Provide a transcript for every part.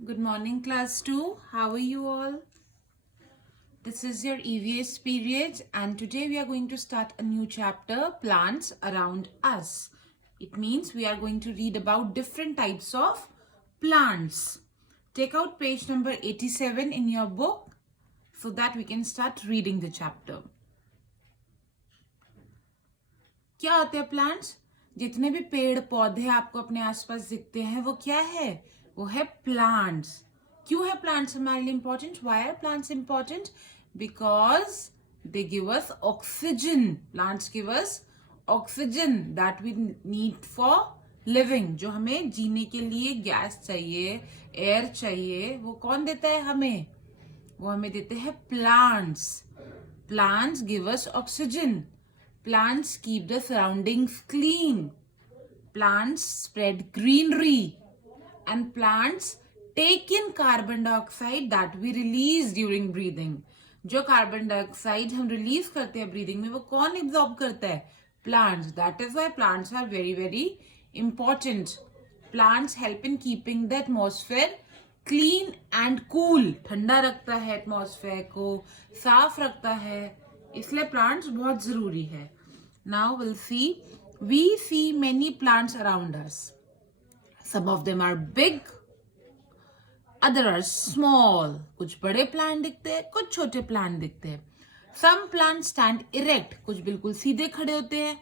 Good morning, class 2. How are you all? This is your EVS period, and today we are going to start a new chapter, Plants Around Us. It means we are going to read about different types of plants. Take out page number 87 in your book so that we can start reading the chapter. क्या होते हैं plants? जितने भी पेड़ पौधे आपको अपने आसपास दिखते हैं वो क्या है? वो है प्लांट्स. क्यों है प्लांट्स हमारे लिए important? Why are plants important? Because they give us oxygen. Plants give us oxygen that we need for living. जो हमें जीने के लिए गैस चाहिए, एयर चाहिए, वो कौन देता है हमें? वो हमें देते हैं plants. Plants give us oxygen. Plants keep the surroundings clean. Plants spread greenery. And plants take in carbon dioxide that we release during breathing. जो कार्बन डाइऑक्साइड हम रिलीज करते हैं ब्रीदिंग में, वो कौन एब्जॉर्ब करता है? Plants. That is why plants are very very important. Plants help in keeping the atmosphere clean and cool. ठंडा रखता है एटमॉस्फेयर को, साफ रखता है, इसलिए प्लांट्स बहुत जरूरी है. Now we'll see. We see many plants around us. Some of them are big, other are small. कुछ बड़े प्लांट दिखते हैं, कुछ छोटे प्लांट दिखते हैं. Some plants stand erect. कुछ बिल्कुल सीधे खड़े होते हैं.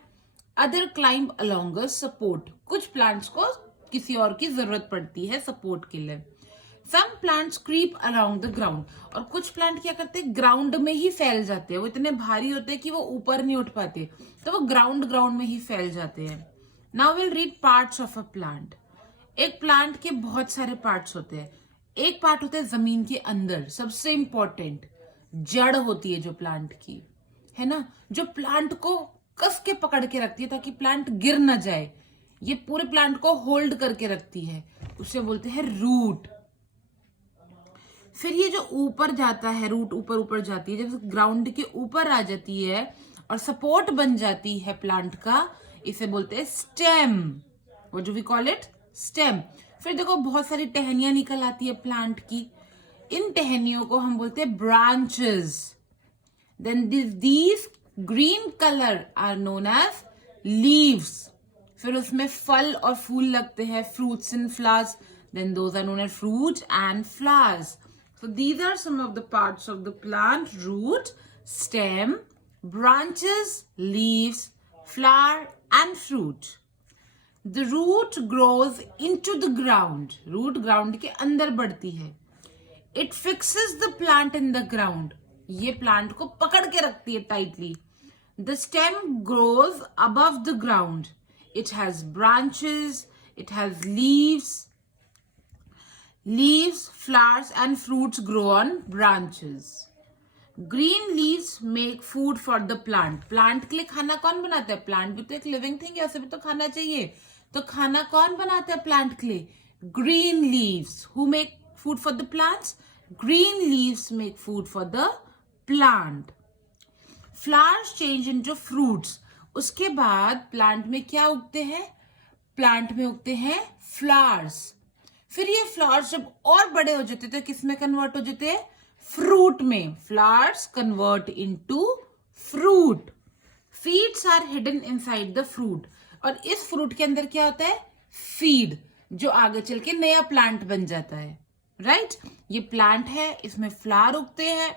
Other climb along a support. कुछ प्लांट्स को किसी और की जरूरत पड़ती है सपोर्ट के लिए. Some plants creep along the ground. और कुछ प्लांट क्या करते हैं? ग्राउंड में ही फैल जाते हैं. वो इतने भारी होते हैं कि वो ऊपर नहीं उठ पाते, तो वो ग्राउंड में ही फैल जाते हैं. Now we'll read parts of a plant. एक प्लांट के बहुत सारे पार्ट्स होते हैं. एक पार्ट होता है जमीन के अंदर, सबसे इंपॉर्टेंट जड़ होती है जो प्लांट की, है ना, जो प्लांट को कस के पकड़ के रखती है ताकि प्लांट गिर ना जाए. ये पूरे प्लांट को होल्ड करके रखती है, उसे बोलते हैं रूट. फिर ये जो ऊपर जाता है, रूट ऊपर ऊपर जाती है, जब ग्राउंड के ऊपर आ जाती है और सपोर्ट बन जाती है प्लांट का, इसे बोलते हैं stem. What do we call it? Stem. फिर देखो बहुत सारी टहनियां निकल आती है प्लांट की. इन टहनियों को हम बोलते हैं branches. Then these green colour are known as leaves. फिर उसमें फल और फूल लगते हैं, fruits and flowers. Then those are known as fruits and flowers. So these are some of the parts of the plant: root, stem, branches, leaves, flower and fruit. The root grows into the ground. Root ground के अंदर बढ़ती है. It fixes the plant in the ground. ये plant को पकड़ के रखती है tightly. The stem grows above the ground. It has branches, it has leaves. Leaves, flowers and fruits grow on branches. Green leaves make food for the plant. Plant के लिए खाना कौन बनाता है? Plant भी तो एक living thing है, उसे भी तो खाना चाहिए. तो खाना कौन बनाता है plant के लिए? Green leaves. Who make food for the plants? Green leaves make food for the plant. Flowers change into fruits. उसके बाद plant में क्या उगते हैं? Plant में उगते हैं flowers. फिर ये फ्लावर्स जब और बड़े हो जाते तो किस में कन्वर्ट हो जाते हैं? फ्रूट में. Flowers convert into fruit. Seeds are hidden inside the fruit. और इस फ्रूट के अंदर क्या होता है? सीड, जो आगे चल के नया प्लांट बन जाता है. राइट? ये प्लांट है, इसमें फ्लावर उगते हैं,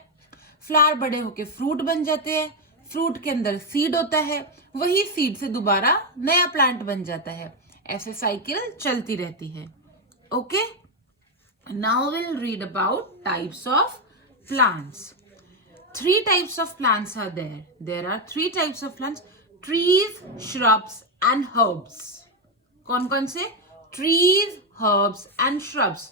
फ्लावर बड़े होके फ्रूट बन जाते हैं, फ्रूट के अंदर सीड होता है, वही सीड से दोबारा नया प्लांट बन जाता है. ऐसे साइकिल चलती रहती है. Okay, now we'll read about types of plants. 3 types of plants are there. There are 3 types of plants: trees, shrubs and herbs. कौन से? Trees, herbs and shrubs.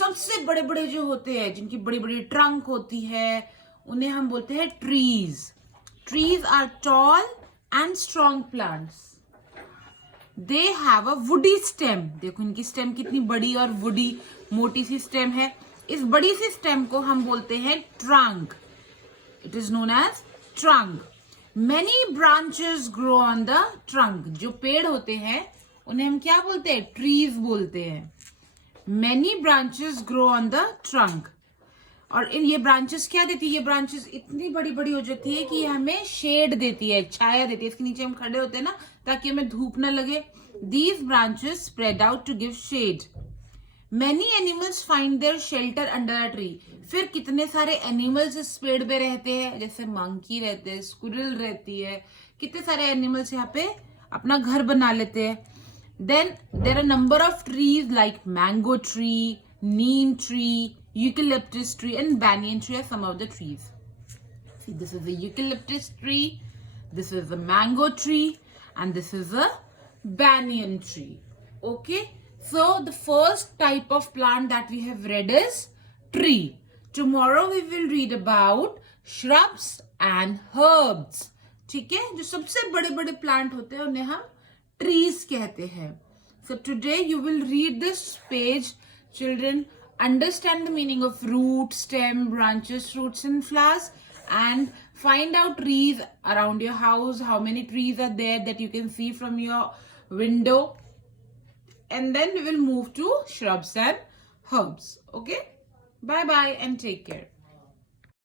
सबसे बड़े बड़े जो होते हैं, जिनकी बड़ी बड़ी ट्रंक होती है, उन्हें हम बोलते हैं trees. Trees are tall and strong plants. They have a woody stem. देखो इनकी स्टेम कितनी बड़ी और वुडी, मोटी सी स्टेम है. इस बड़ी सी स्टेम को हम बोलते हैं trunk. It is known as trunk. Many branches grow on the trunk. जो पेड़ होते हैं उन्हें हम क्या बोलते हैं? ट्रीज बोलते हैं. Many branches grow on the trunk. और इन ये ब्रांचेस क्या देती है? ये ब्रांचेस इतनी बड़ी बड़ी हो जाती है कि ये हमें शेड देती है, छाया देती है. इसके नीचे हम खड़े होते हैं ना, ताकि हमें धूप ना लगे. These branches spread out to give shade. Many animals find their shelter under a tree. फिर कितने सारे एनिमल्स इस पेड़ पे रहते हैं, जैसे मंकी रहते हैं, स्क्विरल रहती है, कितने सारे एनिमल्स यहाँ पे अपना घर बना लेते हैं. Then there are number of trees like mango tree, neem tree, eucalyptus tree and banyan tree are some of the trees. See, this is a eucalyptus tree, this is a mango tree and this is a banyan tree. Okay, so the first type of plant that we have read is tree. Tomorrow we will read about shrubs and herbs. ठीक है, जो सबसे बड़े बड़े plant होते हैं उन्हें हम trees कहते हैं. So today you will read this page, children. Understand the meaning of root, stem, branches, fruits and flowers, and find out trees around your house. How many trees are there that you can see from your window? And then we will move to shrubs and herbs. Okay? Bye bye and take care.